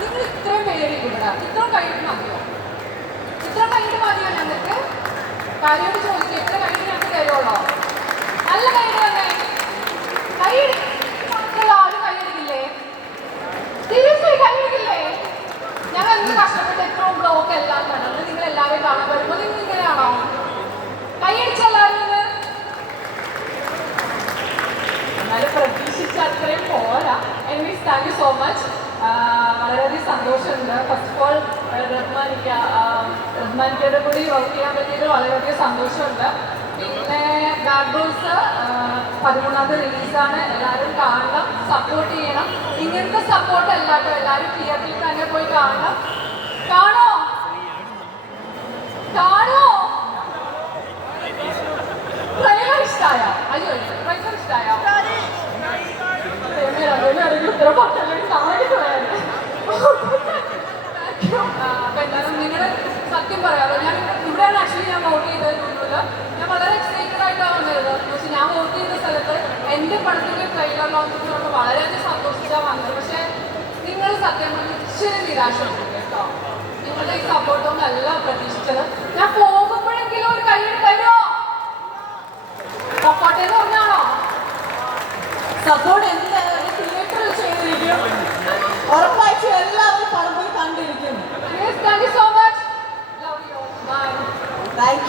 നിങ്ങൾ ഇത്രയും പേര് ഇവിടെ ഇത്രയും കഴിഞ്ഞിട്ട് മതിയോ? ഇത്രയും കഴിഞ്ഞിട്ട് മതിയോ ഞങ്ങൾക്ക്? കാര്യോട് ചോദിക്കുക ഇത്ര കഴിഞ്ഞ് ഞങ്ങൾക്ക് തരുമല്ലോ നല്ല കൈയ്യടി തന്നെ. കൈയ്യടി മക്കൾ ആരും കൈയ്യടിക്കില്ലേ? സീരിയസ്ലി കൈയ്യടിക്കില്ലേ? ഞങ്ങൾ എന്ത് കഷ്ടപ്പെട്ട് എത്രയും ബ്ലോക്ക് എല്ലാം കണ്ടത് നിങ്ങൾ എല്ലാവരും കാണാൻ വരുമ്പോൾ നിങ്ങൾ ഇങ്ങനെയാണോ? കൈയടിച്ചല്ലാരും ഇത് എന്നാലും പ്രതീക്ഷിച്ച അത്രയും പോരാ. സന്തോഷമുണ്ട്. ഫസ്റ്റ് ഓഫ് ഓൾ റഹ്മാനിക്ക റഹ്മാനിക്കയുടെ കൂടി വർക്ക് ചെയ്യാൻ പറ്റിയത് വളരെയധികം സന്തോഷമുണ്ട്. പിന്നെ ബാഡ് ബോയ്സ് പതിമൂന്നാം റിലീസാണ് എല്ലാവരും കാണണം സപ്പോർട്ട് ചെയ്യണം. ഇങ്ങനത്തെ സപ്പോർട്ട് അല്ലാട്ടോ എല്ലാവരും തിയേറ്ററിൽ തന്നെ പോയി കാണണം. കാണോ? കാണോ? ട്രെയിലർ ഇഷ്ടായ? അയ്യോ ട്രെയിലർ ഇഷ്ടായ? ഉത്തരം സത്യം പറയാമോ ഞാൻ ഇവിടെയാണ് ആക്ച്വലി ഞാൻ വോട്ട് ചെയ്തതൊന്നുമില്ല ഞാൻ വളരെ എക്സൈറ്റഡ് ആയിട്ടാണ് വന്നത്. പക്ഷെ ഞാൻ വോട്ട് ചെയ്ത സ്ഥലത്ത് എന്റെ പടത്തിന്റെ ട്രെയിലർ ലോഞ്ച് കൊണ്ട് വളരെയധികം സന്തോഷിച്ചാണ് വന്നത്. പക്ഷെ നിങ്ങൾ സത്യം പറഞ്ഞാൽ ഇച്ചിരി നിരാശപ്പെട്ടു കേട്ടോ. നിങ്ങളുടെ ഈ സപ്പോർട്ടൊന്നും അല്ല പ്രതീക്ഷിച്ചത്. ഞാൻ പോകുമ്പോഴെങ്കിലും ഒരു കൈയ്യടി തരുമോ പൊക്കോട്ടെ എന്ന് പറഞ്ഞാണോ? സപ്പോർട്ട് എന്തായാലും